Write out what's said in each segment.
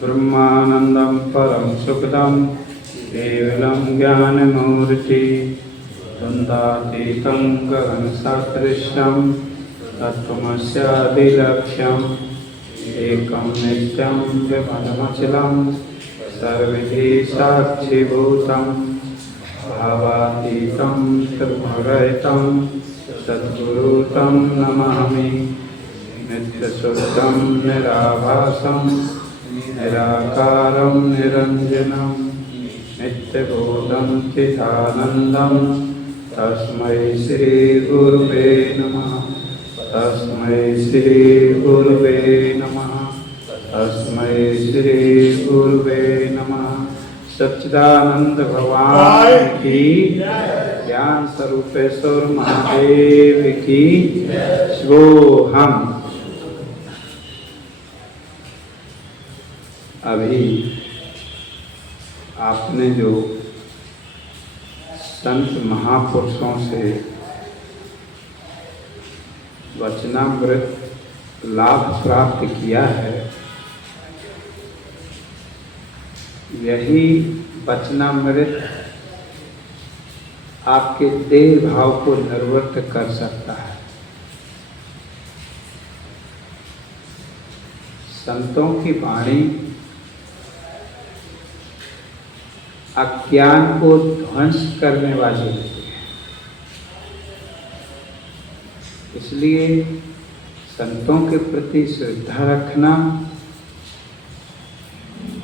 ब्रह्मानंदं परं सुखदं केवलं ज्ञानमूर्ति द्वन्द्वातीतं गगनसदृशं तत्त्वमस्यादिलक्ष्यम् एकं नित्यं विमलमचलं सर्वविधि साक्षिभूतं भावातीतं त्रिभुवनरहितं सद्गुरुं नमामि नित्यशुद्धं निराभासं निराकारं निरञ्जनं नित्यबोधं चिदानन्दं तस्मै श्रीगुरुवे नमः। तस्मै श्रीगुरुवे नमः। तस्मै श्रीगुरुवे नमः। सच्चिदानंद भगवान की ज्ञान स्वरूपेश्वर महादेव की हम अभी आपने जो संत महापुरुषों से वचनामृत लाभ प्राप्त किया है, यही वचनामृत आपके देह भाव को निर्वृत्त कर सकता है। संतों की वाणी अज्ञान को ध्वंस करने वाली होती है, इसलिए संतों के प्रति श्रद्धा रखना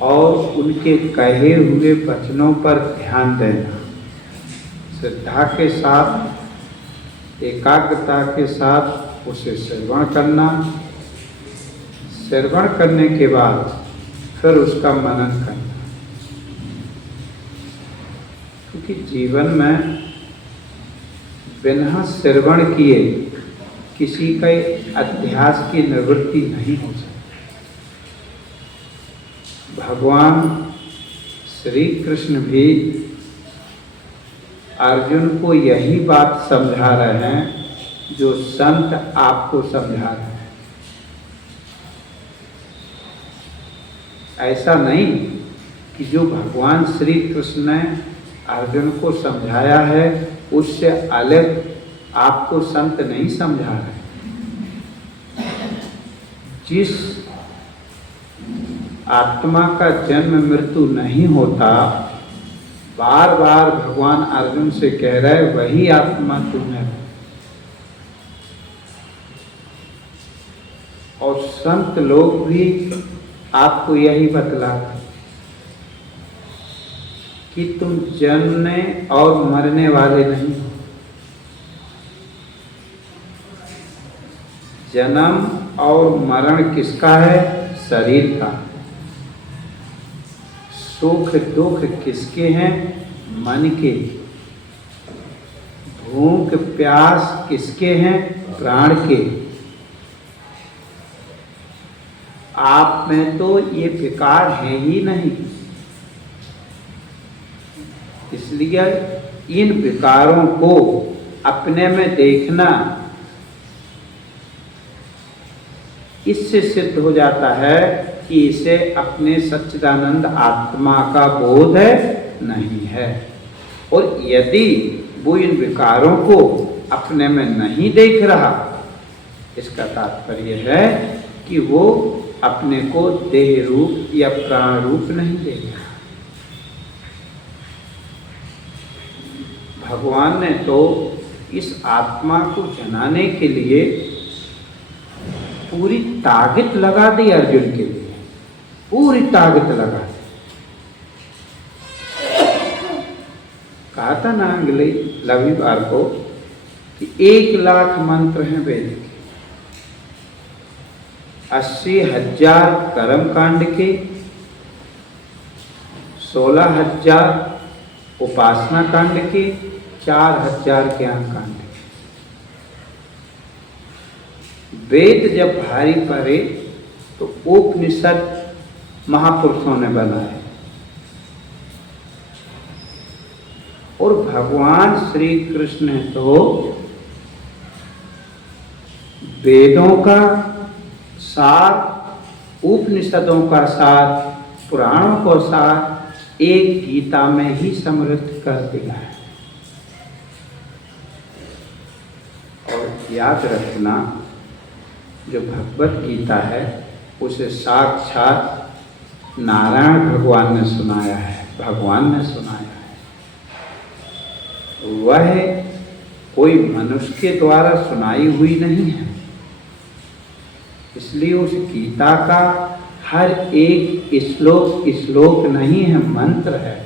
और उनके कहे हुए वचनों पर ध्यान देना, श्रद्धा के साथ एकाग्रता के साथ उसे श्रवण करना, श्रवण करने के बाद फिर उसका मनन करना। क्योंकि जीवन में बिना श्रवण किए किसी के अध्यास की निवृत्ति नहीं हो सकती। भगवान श्री कृष्ण भी अर्जुन को यही बात समझा रहे हैं जो संत आपको समझा रहे हैं। ऐसा नहीं कि जो भगवान श्री कृष्ण ने अर्जुन को समझाया है उससे अलग आपको संत नहीं समझा रहे। जिस आत्मा का जन्म मृत्यु नहीं होता, बार बार भगवान अर्जुन से कह रहे वही आत्मा तुम्हें। और संत लोग भी आपको यही बतलाते कि तुम जन्मने और मरने वाले नहीं हो। जन्म और मरण किसका है? शरीर का। सुख दुख किसके हैं? मन के। भूख प्यास किसके हैं? प्राण के। आप में तो ये विकार है ही नहीं, इसलिए इन विकारों को अपने में देखना, इससे सिद्ध हो जाता है कि इसे अपने सच्चिदानंद आत्मा का बोध नहीं है। और यदि वो इन विकारों को अपने में नहीं देख रहा, इसका तात्पर्य है कि वो अपने को देह रूप या प्राण रूप नहीं देख रहा। भगवान ने तो इस आत्मा को जनाने के लिए पूरी ताकत लगा दी, अर्जुन के लिए पूरी ताकत लगा दी। कहा था ना अगले रविवार को कि 1,00,000 मंत्र हैं वेद के, 80,000 कर्म कांड के, 16,000 उपासना कांड के, 4,000 ज्ञान कांड के। वेद जब भारी पड़े तो उपनिषद महापुरुषों ने बनाए, और भगवान श्री कृष्ण ने तो वेदों का सार उपनिषदों का सार, पुराणों को सार एक गीता में ही समृद्ध कर दिया है। और याद रखना, जो भगवत गीता है उसे साक्षात नारायण भगवान ने सुनाया है, भगवान ने सुनाया है। वह कोई मनुष्य के द्वारा सुनाई हुई नहीं है, इसलिए उस गीता का हर एक श्लोक नहीं है, मंत्र है।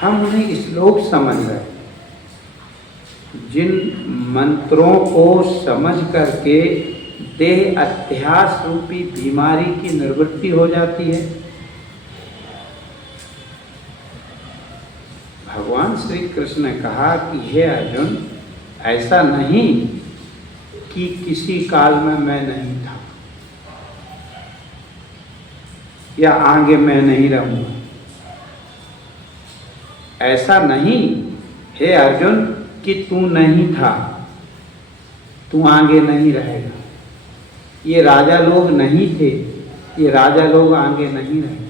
हम उन्हें श्लोक समझ रहे हैं। जिन मंत्रों को समझ करके देह अध्यास रूपी बीमारी की निवृत्ति हो जाती है। भगवान श्री कृष्ण ने कहा कि हे अर्जुन, ऐसा नहीं कि किसी काल में मैं नहीं था या आगे मैं नहीं रहूंगा। ऐसा नहीं हे अर्जुन कि तू नहीं था, तू आगे नहीं रहेगा। ये राजा लोग नहीं थे, ये राजा लोग आगे नहीं रहे।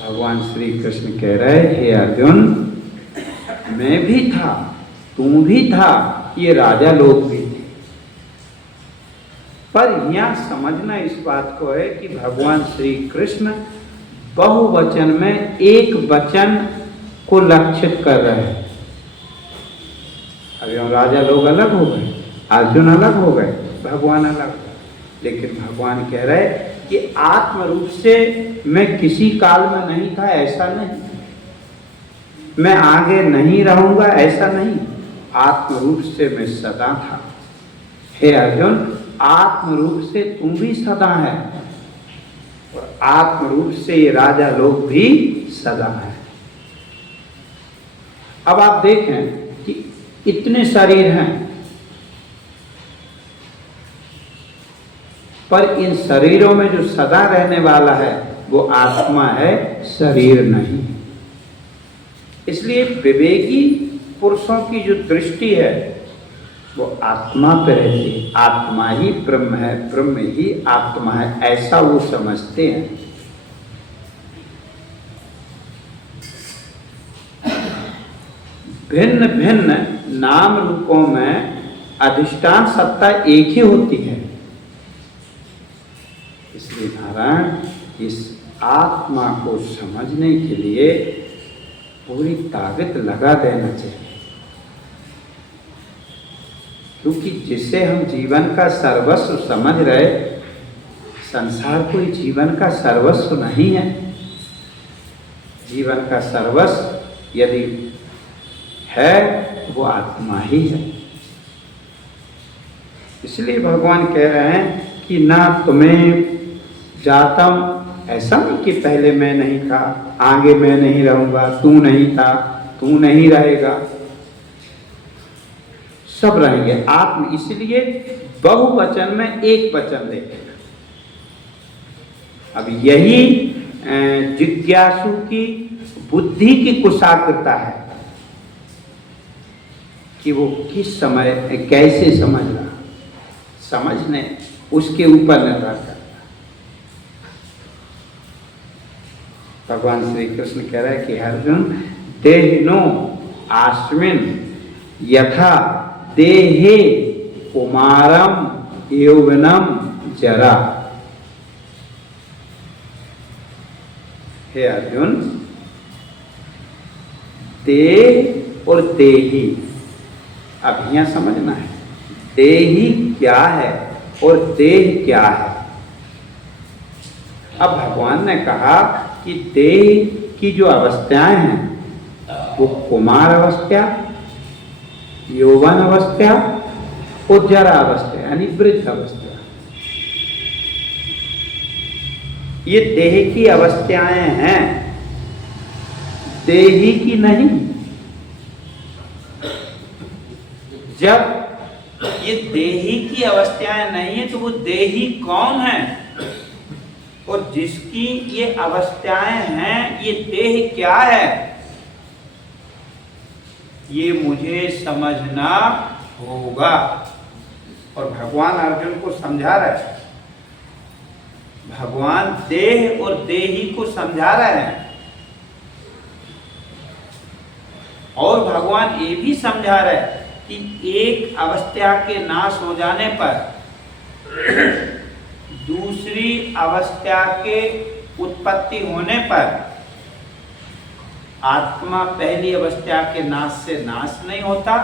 भगवान श्री कृष्ण कह रहे, हे अर्जुन, मैं भी था, तू भी था, ये राजा लोग भी थे। पर यहाँ समझना इस बात को है कि भगवान श्री कृष्ण बहुवचन में एक वचन को लक्षित कर रहे हैं। अभी हम राजा लोग अलग हो गए, अर्जुन अलग हो गए, भगवान अलग हो गए। लेकिन भगवान कह रहे कि आत्म रूप से मैं किसी काल में नहीं था, ऐसा नहीं। मैं आगे नहीं रहूंगा, ऐसा नहीं। आत्म रूप से मैं सदा था। हे अर्जुन, आत्म रूप से तू भी सदा है और आत्म रूप से ये राजा लोग भी सदा है। अब आप देखें कि इतने शरीर हैं, पर इन शरीरों में जो सदा रहने वाला है वो आत्मा है, शरीर नहीं। इसलिए विवेकी पुरुषों की जो दृष्टि है वो आत्मा पे रहती है। आत्मा ही ब्रह्म है, ब्रह्म ही आत्मा है, ऐसा वो समझते हैं। भिन्न भिन्न नाम रूपों में अधिष्ठान सत्ता एक ही होती है। इसलिए नारायण इस आत्मा को समझने के लिए पूरी ताकत लगा देना चाहिए, क्योंकि जिसे हम जीवन का सर्वस्व समझ रहे, संसार कोई जीवन का सर्वस्व नहीं है। जीवन का सर्वस्व यदि है वो आत्मा ही है। इसलिए भगवान कह रहे हैं कि ना तुम्हें जातम, ऐसा नहीं कि पहले मैं नहीं था, आगे मैं नहीं रहूंगा, तू नहीं था, तू नहीं रहेगा, सब रहेंगे। आत्म, इसलिए बहुवचन में एक वचन देखेगा। अब यही जिज्ञासु की बुद्धि की कुशाग्रता है कि वो किस समय कैसे समझ रहा, समझने उसके ऊपर निर्भर करता। भगवान श्री कृष्ण कह रहे हैं कि अर्जुन, देहिनो आस्मिन यथा देहे कुमारम यौवनम जरा। हे अर्जुन, देह और देही, अब यहां समझना है देही क्या है और देह क्या है। अब भगवान ने कहा कि देह की जो अवस्थाएं हैं वो कुमार अवस्था, यौवन अवस्था और जरा अवस्था यानी वृद्ध अवस्था, ये देह की अवस्थाएं हैं, देही की नहीं। जब ये देही की अवस्थाएं नहीं है तो वो देही कौन है? और जिसकी ये अवस्थाएं हैं, ये देह क्या है, ये मुझे समझना होगा। और भगवान अर्जुन को समझा रहे हैं, भगवान देह और देही को समझा रहे हैं, और भगवान ये भी समझा रहे हैं कि एक अवस्था के नाश हो जाने पर दूसरी अवस्था के उत्पत्ति होने पर आत्मा पहली अवस्था के नाश से नाश नहीं होता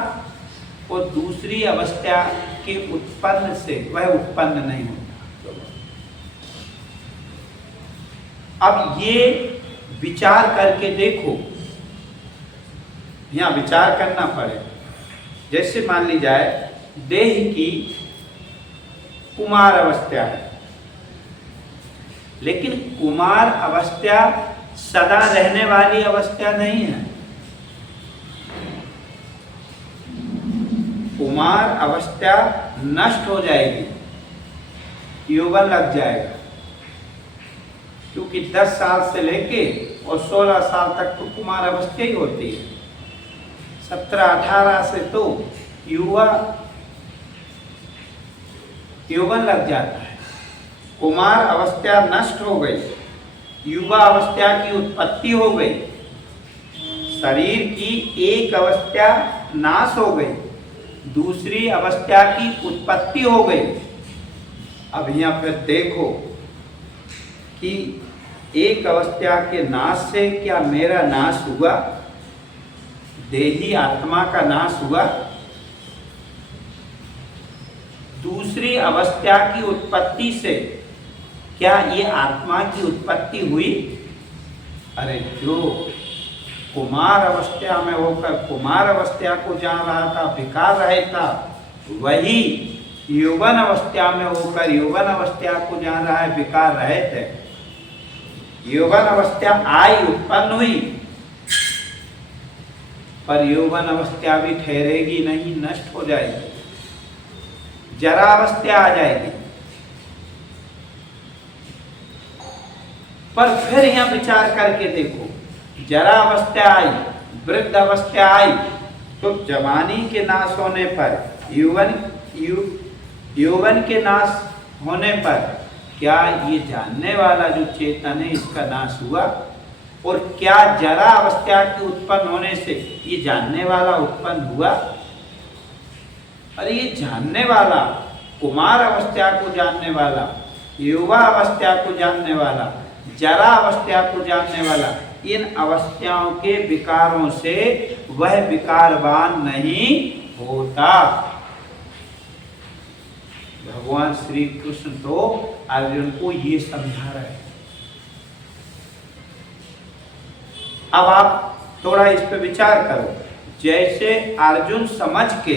और दूसरी अवस्था के उत्पन्न से वह उत्पन्न नहीं होता। अब ये विचार करके देखो, यहाँ विचार करना पड़े। जैसे मान ली जाए देह की कुमार अवस्था है, लेकिन कुमार अवस्था सदा रहने वाली अवस्था नहीं है। कुमार अवस्था नष्ट हो जाएगी, यौवन लग जाएगा, क्योंकि 10 साल से लेके और 16 साल तक तो कुमार अवस्था ही होती है। 17-18 से तो यौवन लग जाता है। कुमार अवस्था नष्ट हो गई, युवा अवस्था की उत्पत्ति हो गई, शरीर की एक अवस्था नाश हो गई, दूसरी अवस्था की उत्पत्ति हो गई। अब यहाँ फिर देखो कि एक अवस्था के नाश से क्या मेरा नाश हुआ, देही आत्मा का नाश हुआ? दूसरी अवस्था की उत्पत्ति से क्या ये आत्मा की उत्पत्ति हुई? अरे जो कुमार अवस्था में होकर कुमार अवस्था को जान रहा था, विकार रहे था, वही यौवन अवस्था में होकर यौवन अवस्था को जान रहा है, विकार रहे थे। यौवन अवस्था आई, उत्पन्न हुई, पर यौवन अवस्था भी ठहरेगी नहीं, नष्ट हो जाएगी, जरा अवस्था आ जाएगी। पर फिर यहाँ विचार करके देखो, जरा अवस्था आई, वृद्ध अवस्था आई, तो जवानी के नाश होने पर, यौवन के नाश होने पर क्या ये जानने वाला जो चेतन है इसका नाश हुआ? और क्या जरा अवस्था के उत्पन्न होने से ये जानने वाला उत्पन्न हुआ? अरे ये जानने वाला, कुमार अवस्था को जानने वाला, युवा अवस्था को जानने वाला, जरा अवस्था को जानने वाला, इन अवस्थाओं के विकारों से वह विकारवान नहीं होता। भगवान श्री कृष्ण तो अर्जुन को ये समझा रहे हैं। अब आप थोड़ा इस पे विचार करो। जैसे अर्जुन समझ के,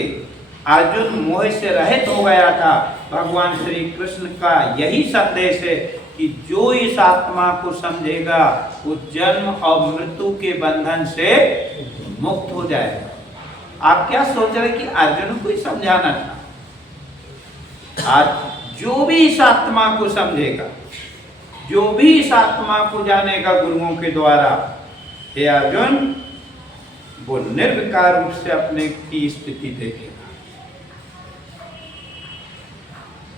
अर्जुन मोह से रहित हो गया था, भगवान श्री कृष्ण का यही संदेश है कि जो इस आत्मा को समझेगा वो जन्म और मृत्यु के बंधन से मुक्त हो जाएगा। आप क्या सोच रहे कि अर्जुन को ही समझाना था? आज जो भी इस आत्मा को समझेगा, जो भी इस आत्मा को जानेगा गुरुओं के द्वारा, हे अर्जुन, वो निर्विकार रूप से अपने की स्थिति देखेगा।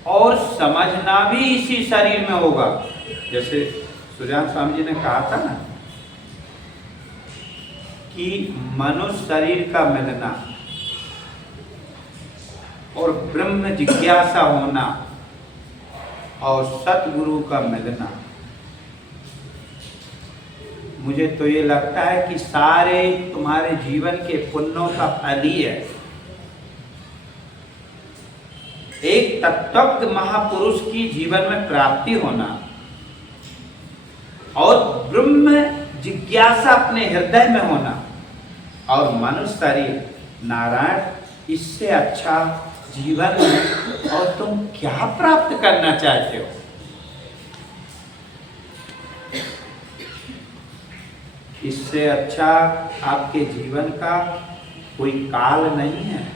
और समझना भी इसी शरीर में होगा। जैसे सुजान स्वामी जी ने कहा था ना कि मनुष्य शरीर का मिलना और ब्रह्म जिज्ञासा होना और सतगुरु का मिलना, मुझे तो ये लगता है कि सारे तुम्हारे जीवन के पुण्यों का फल ही है। एक तत्वज्ञ महापुरुष की जीवन में प्राप्ति होना और ब्रह्म जिज्ञासा अपने हृदय में होना और मनुष्य शरीर, नारायण, इससे अच्छा जीवन में और तुम क्या प्राप्त करना चाहते हो? इससे अच्छा आपके जीवन का कोई काल नहीं है।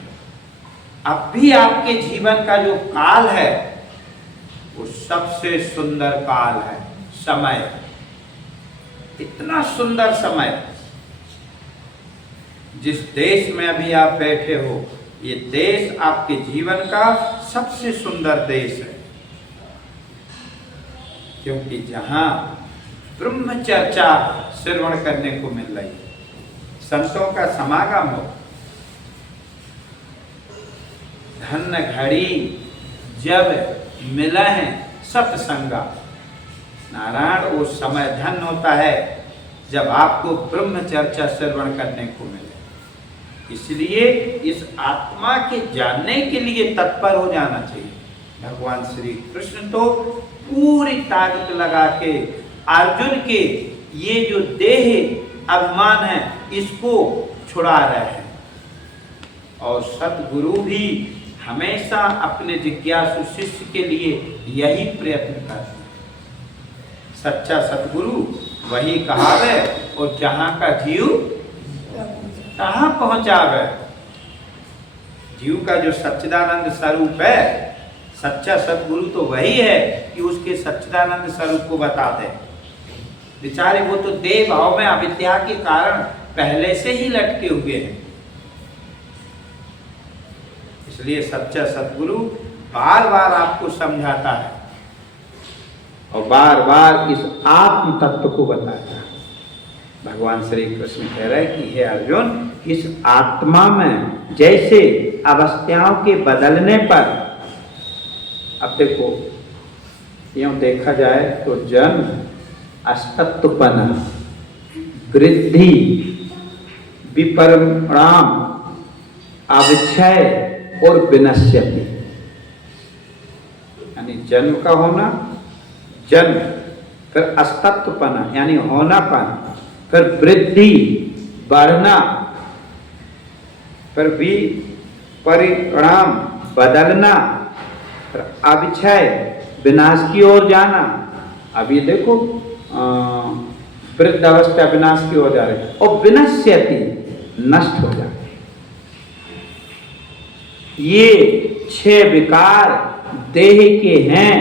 अब भी आपके जीवन का जो काल है वो सबसे सुंदर काल है, समय। इतना सुंदर समय। जिस देश में अभी आप बैठे हो, ये देश आपके जीवन का सबसे सुंदर देश है, क्योंकि जहां ब्रह्म चर्चा श्रवण करने को मिल रही है, संतों का समागम हो। धन्य घड़ी जब मिला है सत्संगा, नारायण वो समय धन्य होता है जब आपको ब्रह्म चर्चा श्रवण करने को मिले। इसलिए इस आत्मा के जानने के लिए तत्पर हो जाना चाहिए। भगवान श्री कृष्ण तो पूरी ताकत लगा के अर्जुन के ये जो देह अभिमान है इसको छुड़ा रहे हैं, और सतगुरु भी हमेशा अपने जिज्ञासु शिष्य के लिए यही प्रयत्न करते हैं। सच्चा सतगुरु वही कहावे और जहां का जीव कहां पहुंचावे। जीव का जो सच्चिदानंद स्वरूप है, सच्चा सतगुरु तो वही है कि उसके सच्चिदानंद स्वरूप को बता दे। बेचारे वो तो देह भाव में अविद्या के कारण पहले से ही लटके हुए हैं। इसलिए सच्चा सतगुरु बार बार आपको समझाता है और बार बार इस आत्म तत्व को बताता है। भगवान श्री कृष्ण कह रहे हैं कि हे अर्जुन, इस आत्मा में जैसे अवस्थाओं के बदलने पर, अब देखो यूं देखा जाए तो जन्म, अस्तित्वपना, वृद्धि, विपरिणाम, अविक्षय और विनश्यति, यानी जन्म का होना, जन्म, फिर अस्तित्वपना यानी होनापन, फिर वृद्धि बढ़ना, फिर विपरिणाम बदलना, फिर अविक्षय विनाश की ओर जाना। अब ये देखो वृद्ध अवस्था विनाश की ओर जा रही है, और विनश्यति नष्ट हो जाती है। ये 6 विकार देह के हैं।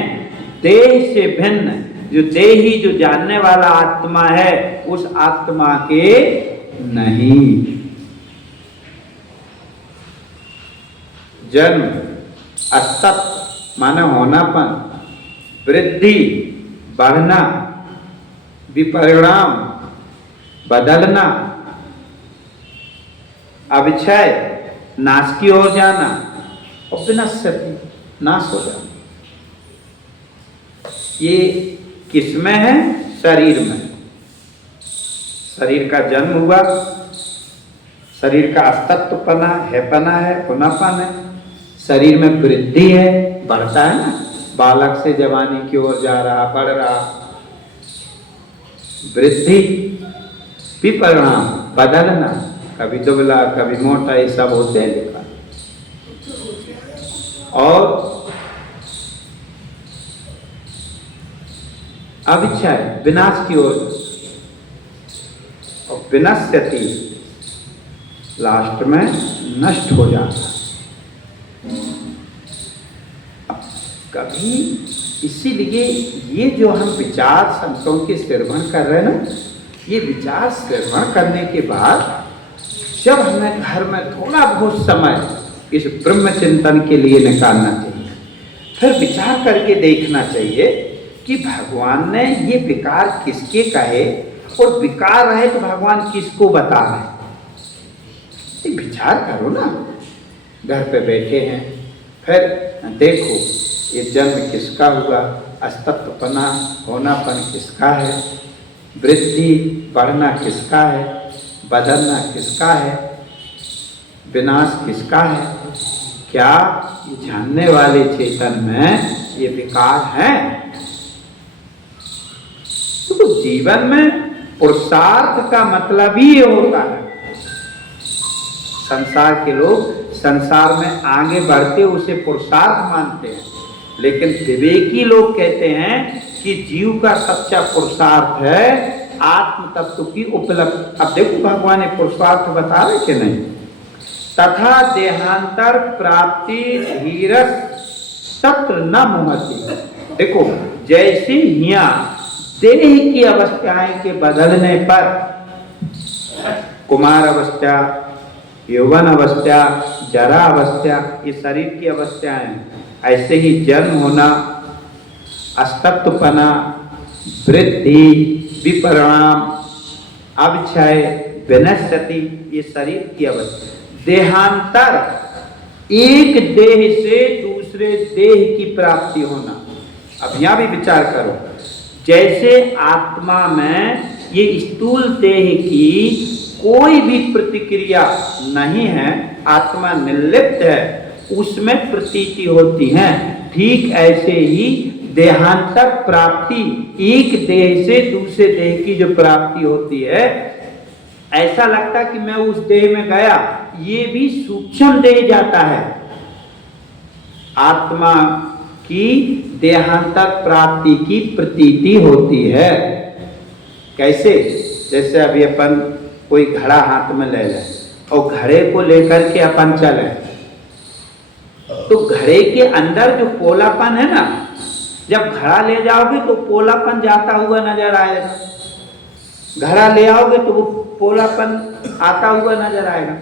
देह से भिन्न जो देही जो जानने वाला आत्मा है उस आत्मा के नहीं। जन्म, अस्तित्व माना होनापन, वृद्धि बढ़ना, विपरिणाम बदलना, अविक्षय नाश की ओर जाना, और विनश्यति नाश हो जाना। ये किसमें है? शरीर में। शरीर का जन्म हुआ, शरीर का अस्तित्वपना हैपना है, होनापन है, शरीर में वृद्धि है, बढ़ता है ना, बालक से जवानी की ओर जा रहा, बढ़ रहा, वृद्धि, विपरिणाम बदलना, कभी दुबला कभी मोटा, ये सब होते हैं लिखा। और अविक्षय विनाश की ओर, और विनश्यति लास्ट में नष्ट हो जाता। कभी इसीलिए ये जो हम विचार संतों के श्रवण कर रहे हैं ना, ये विचार श्रवण करने के बाद जब हमें घर में थोड़ा बहुत समय इस ब्रह्म चिंतन के लिए निकालना चाहिए, फिर विचार करके देखना चाहिए कि भगवान ने ये विकार किसके कहे, और विकार रहे तो भगवान किसको बता रहे। विचार करो ना, घर पे बैठे हैं, फिर देखो ये जन्म किसका हुआ, अस्तित्वपना होनापन किसका है, वृद्धि बढ़ना किसका है, बदलना किसका है, विनाश किसका है। क्या ये जानने वाले चेतन में ये विकार हैं? तो जीवन में पुरुषार्थ का मतलब ही ये होता है। संसार के लोग संसार में आगे बढ़ते उसे पुरुषार्थ मानते हैं, लेकिन विवेकी लोग कहते हैं कि जीव का सच्चा पुरुषार्थ है आत्म तत्व की उपलब्धि। अब देखो भगवान ने पुरुषार्थ बता रहे कि नहीं, तथा देहांतर प्राप्ति धीरस सत्र न मोहती। देखो जैसे यहाँ देह की अवस्थाएं के बदलने पर, कुमार अवस्था, यौवन अवस्था, जरा अवस्था, ये शरीर की अवस्थाएं, ऐसे ही जन्म होना, अस्तित्वपना, वृद्धि, विपरिणाम, अविक्षय, विनश्यति, ये शरीर की अवस्था। देहांतर, एक देह से दूसरे देह की प्राप्ति होना। अब यहां भी विचार करो, जैसे आत्मा में ये स्थूल देह की कोई भी प्रतिक्रिया नहीं है, आत्मा निर्लिप्त है, उसमें प्रतीति होती है, ठीक ऐसे ही देहांतर प्राप्ति, एक देह से दूसरे देह की जो प्राप्ति होती है, ऐसा लगता कि मैं उस देह में गया, ये भी सूक्ष्म देह जाता है। आत्मा की देहांतर प्राप्ति की प्रतीति होती है। कैसे? जैसे अभी अपन कोई घड़ा हाथ में ले लें और घड़े को लेकर के अपन चले, तो घड़े के अंदर जो पोलापन है ना, जब घड़ा ले जाओगे तो पोलापन जाता हुआ नजर आएगा, घड़ा ले आओगे तो वो पोलापन आता हुआ नजर आएगा।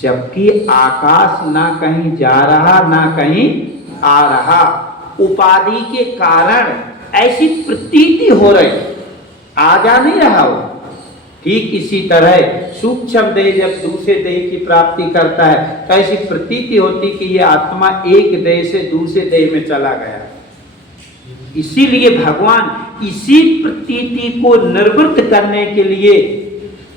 जबकि आकाश ना कहीं जा रहा ना कहीं आ रहा, उपाधि के कारण ऐसी प्रतीति हो रही, आ जा नहीं रहा हो। ठीक इसी तरह सूक्ष्म देह जब दूसरे देह की प्राप्ति करता है तो ऐसी प्रतीति होती कि ये आत्मा एक देह से दूसरे देह में चला गया। इसीलिए भगवान इसी प्रतीति को निवृत्त करने के लिए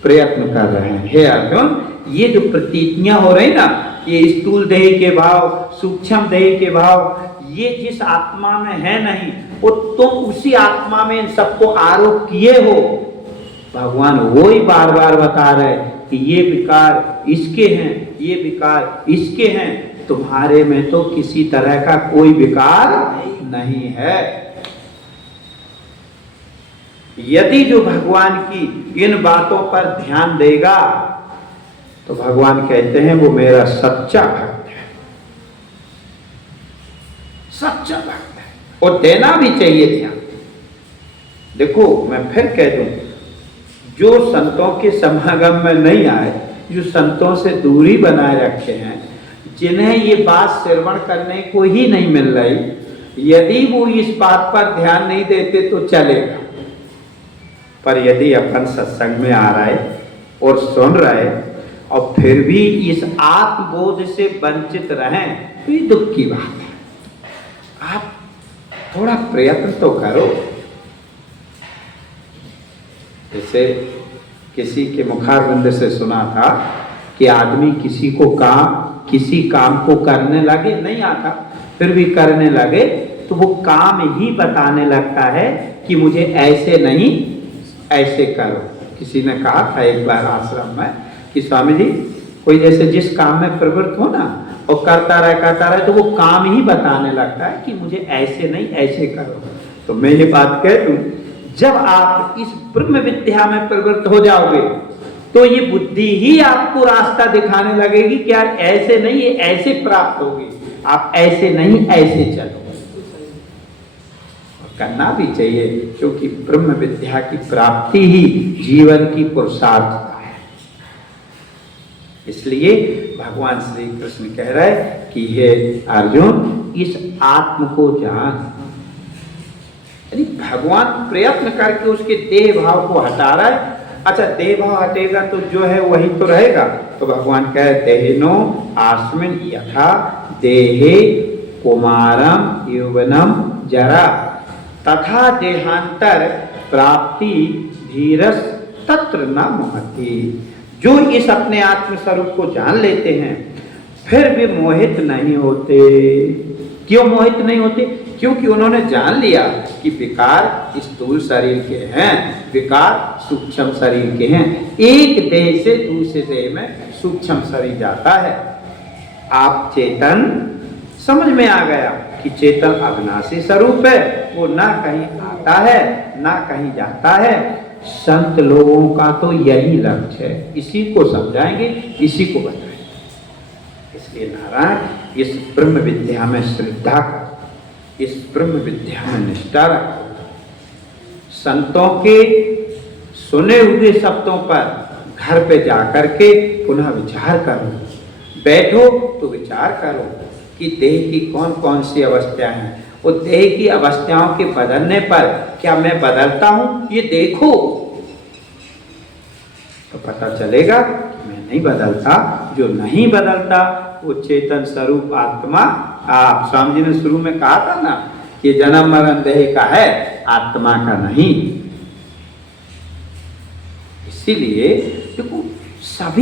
प्रयत्न कर रहे हैं। हे अर्जुन, ये जो प्रतीतियां हो रही ना, ये स्थूल देह के भाव, सूक्ष्म देह के भाव, ये जिस आत्मा में है नहीं, वो तुम उसी आत्मा में इन सबको आरोप किए हो। भगवान वो ही बार बार बता रहे कि ये विकार इसके हैं, ये विकार इसके हैं, तुम्हारे में तो किसी तरह का कोई विकार नहीं है। यदि जो भगवान की इन बातों पर ध्यान देगा तो भगवान कहते हैं वो मेरा सच्चा भक्त है, सच्चा भक्त है, और देना भी चाहिए ध्यान। देखो मैं फिर कह दूं, जो संतों के समागम में नहीं आए, जो संतों से दूरी बनाए रखे हैं, जिन्हें ये बात श्रवण करने को ही नहीं मिल रही, यदि वो इस बात पर ध्यान नहीं देते तो चलेगा। पर यदि अपन सत्संग में आ रहे और सुन रहे और फिर भी इस आत्मबोध से वंचित रहें तो ये दुख की बात है। आप थोड़ा प्रयत्न तो करो। जैसे किसी के मुखारविंद से सुना था कि आदमी किसी काम को करने लगे, नहीं आता, फिर भी करने लगे तो वो काम ही बताने लगता है कि मुझे ऐसे नहीं ऐसे करो। किसी ने कहा था एक बार आश्रम में कि स्वामी जी, कोई जैसे जिस काम में प्रवृत्त हो ना और करता रहे तो वो काम ही बताने लगता है कि मुझे ऐसे नहीं ऐसे करो। तो मैं ये बात कह दूं, जब आप इस ब्रह्म विद्या में प्रवृत्त हो जाओगे तो ये बुद्धि ही आपको रास्ता दिखाने लगेगी कि यार ऐसे नहीं, ये ऐसे प्राप्त होगी, आप ऐसे नहीं ऐसे चलो। करना भी चाहिए, क्योंकि ब्रह्म विद्या की प्राप्ति ही जीवन की पुरुषार्थता है। इसलिए भगवान श्री कृष्ण कह रहे कि हे अर्जुन, इस आत्म को जान। यानी भगवान प्रयत्न करके उसके देह भाव को हटा रहा है। अच्छा, देह भाव हटेगा तो जो है वही तो रहेगा। तो भगवान कहे देहिनो आस्मिन यथा देहे कुमारम यौवनम जरा तथा देहांतर प्राप्ति धीरस तत्र न मोहति। जो इस अपने आत्म स्वरूप को जान लेते हैं फिर भी मोहित नहीं होते। क्यों मोहित नहीं होते? क्योंकि उन्होंने जान लिया कि विकार स्थूल शरीर के हैं, विकार सूक्ष्म शरीर के हैं। एक देह से दूसरे देह में सूक्ष्म शरीर जाता है। आप चेतन समझ में आ गया कि चेतन अविनाशी स्वरूप है, वो ना कहीं आता है ना कहीं जाता है। संत लोगों का तो यही लक्ष्य है, इसी को समझाएंगे, इसी को बताएंगे। इसलिए नारायण, इस ब्रह्म विद्या में श्रद्धा कर, इस ब्रह्म विद्या में निष्ठा रख। संतों के सुने हुए शब्दों पर घर पे जाकर के पुनः विचार करो। बैठो तो विचार करो, कि देह की कौन कौन सी अवस्थाएं हैं, और देह की अवस्थाओं के बदलने पर क्या मैं बदलता हूं, ये देखो तो पता चलेगा कि मैं नहीं बदलता। जो नहीं बदलता वो चेतन स्वरूप आत्मा, आप स्वामी जी ने शुरू में कहा था ना कि जन्म मरण देह का है, आत्मा का नहीं। इसीलिए देखो सभी